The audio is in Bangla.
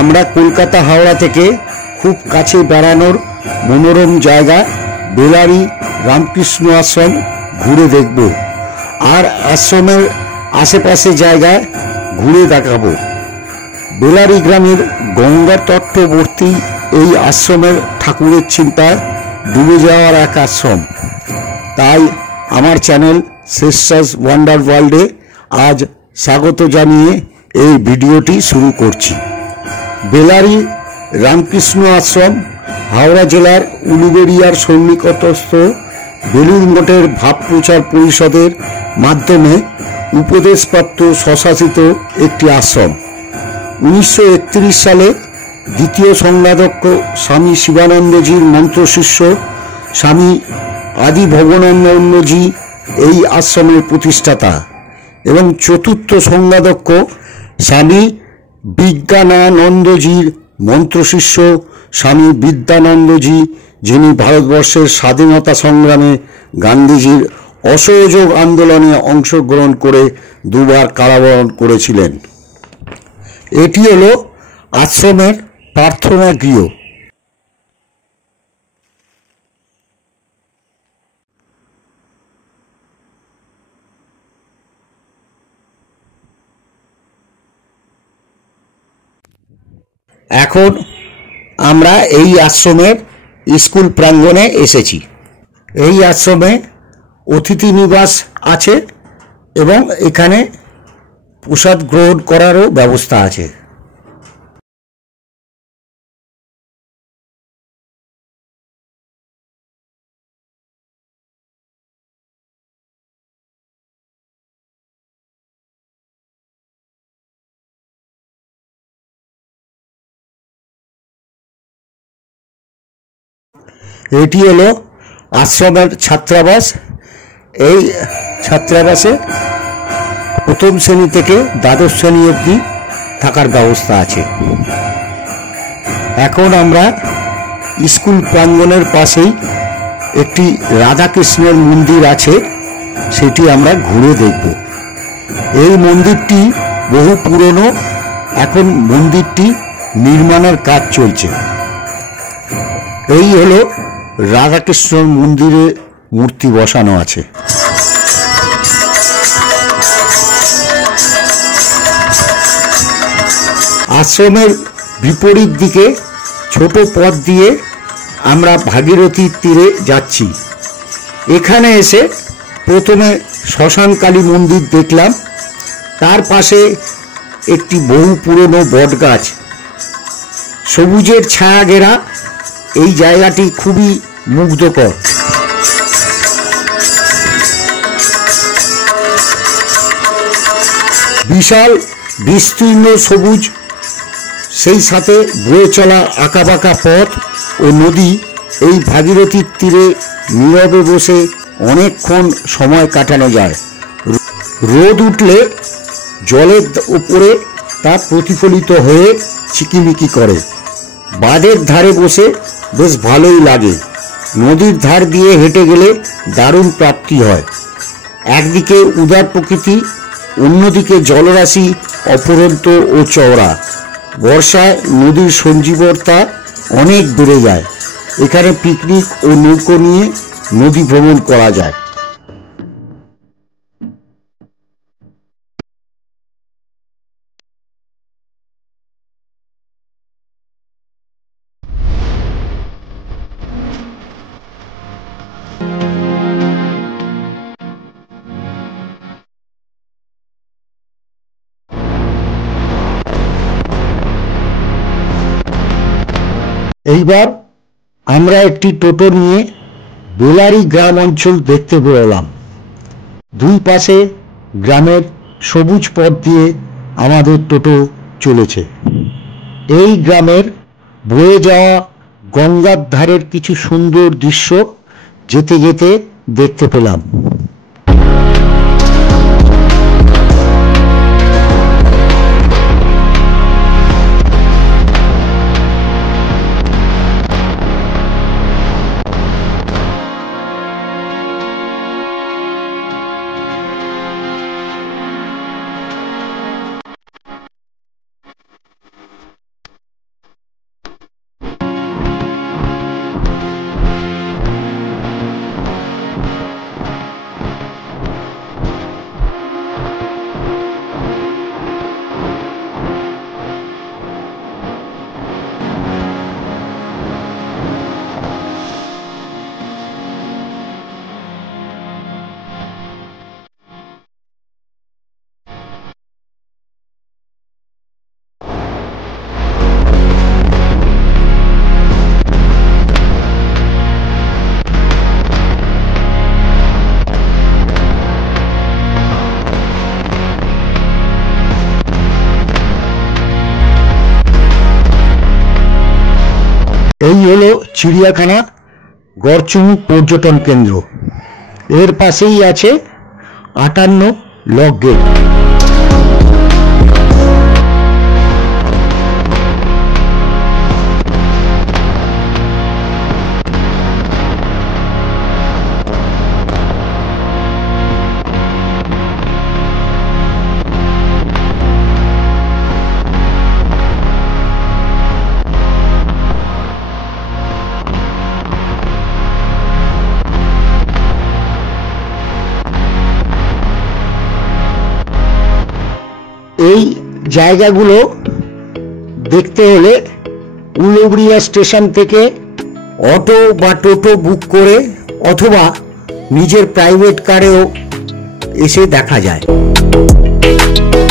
আমরা কলকাতা হাওড়া থেকে খুব কাছে বেড়ানোর মনোরম জায়গা বেলারি রামকৃষ্ণ আশ্রম ঘুরে দেখব আর আশ্রমের আশেপাশে জায়গায় ঘুরে দেখাবো। বেলারি গ্রামের গঙ্গা তটবর্তী এই আশ্রমের ঠাকুরের চিন্তায় ডুবে যাওয়ার এক আশ্রম। তাই আমার চ্যানেল শেরশাহস ওয়ান্ডার ওয়ার্ল্ডে আজ স্বাগত জানিয়ে এই ভিডিওটি শুরু করছি। বেলারি রামকৃষ্ণ আশ্রম হাওড়া জেলার উলুবেড়িয়ার সন্নিকটস্থ বেলুড় মঠের ভাবপ্রচার পরিষদের মাধ্যমে উপদেশপ্রাপ্ত স্বশাসিত একটি আশ্রম। 1931 সালে দ্বিতীয় সংঘাধ্যক্ষ স্বামী শিবানন্দজির মন্ত্রশিষ্য স্বামী আদি ভবনানন্দজি এই আশ্রমের প্রতিষ্ঠাতা এবং চতুর্থ সংঘাধ্যক্ষ স্বামী বিজ্ঞানানন্দজির মন্ত্রশিষ্য স্বামী বিদ্যানন্দজি, যিনি ভারতবর্ষের স্বাধীনতা সংগ্রামে গান্ধীজির অসহযোগ আন্দোলনে অংশগ্রহণ করে দুবার কারাবরণ করেছিলেন। এটি হল আশ্রমের প্রার্থনা গৃহ। এখন আমরা এই আশ্রমের স্কুল প্রাঙ্গণে এসেছি। এই আশ্রমে অতিথি নিবাস আছে এবং এখানে প্রসাদ গ্রহণ করারও ব্যবস্থা আছে। এটি হলো আশ্রমের ছাত্রাবাস। এই ছাত্রাবাসে প্রথম শ্রেণী থেকে দ্বাদশ শ্রেণী অবধি থাকার ব্যবস্থা আছে। এখন আমরা স্কুল প্রাঙ্গণের পাশেই একটি রাধাকৃষ্ণের মন্দির আছে, সেটি আমরা ঘুরে দেখব। এই মন্দিরটি বহু পুরনো, এখন মন্দিরটি নির্মাণের কাজ চলছে। এই হলো রাধাকৃষ্ণ মন্দিরে মূর্তি বসানো আছে। আশ্রমের বিপরীত দিকে ছোট পথ দিয়ে আমরা ভাগীরথীর তীরে যাচ্ছি। এখানে এসে প্রথমে শ্মশানকালী মন্দির দেখলাম, তার পাশে একটি বহু পুরনো বটগাছ, সবুজের ছায়া ঘেরা। এই জায়গাটি খুবই মুগ্ধকর। বিশাল বিস্তীর্ণ সবুজ, সেই সাথে বয়ে চলা আঁকাবাঁকা পথ ও নদী। এই ভাগীরথীর তীরে নীরবে বসে অনেকক্ষণ সময় কাটানো যায়। রোদ উঠলে জলের উপরে তা প্রতিফলিত হয়ে চিকিমিকি করে। বাঁধের ধারে বসে বেশ ভালোই লাগে। নদীর ধার দিয়ে হেঁটে গেলে দারুণ প্রাপ্তি হয়। একদিকে উদার প্রকৃতি, অন্যদিকে জলরাশি অফুরন্ত ও চওড়া। বর্ষায় নদীর সঞ্জীবতা অনেক বেড়ে যায়। এখানে পিকনিক ও নৌকো নিয়ে নদী ভ্রমণ করা যায়। এইবার আমরা একটি টোটো নিয়ে বেলারি গ্রাম অঞ্চল দেখতে বেরোলাম। দুই পাশে গ্রামের সবুজ পথ দিয়ে আমাদের টোটো চলেছে। এই গ্রামের বয়ে যাওয়া গঙ্গার ধারের কিছু সুন্দর দৃশ্য যেতে যেতে দেখতে পেলাম। এই হলো চিড়িয়াখানা গড়চুমু পর্যটন কেন্দ্র। এর পাশেই আছে 58 লক গেট। এই জায়গাগুলো দেখতে হলে উলুবেড়িয়া স্টেশন থেকে অটো বা টোটো বুক করে অথবা নিজের প্রাইভেট কারেও এসে দেখা যায়।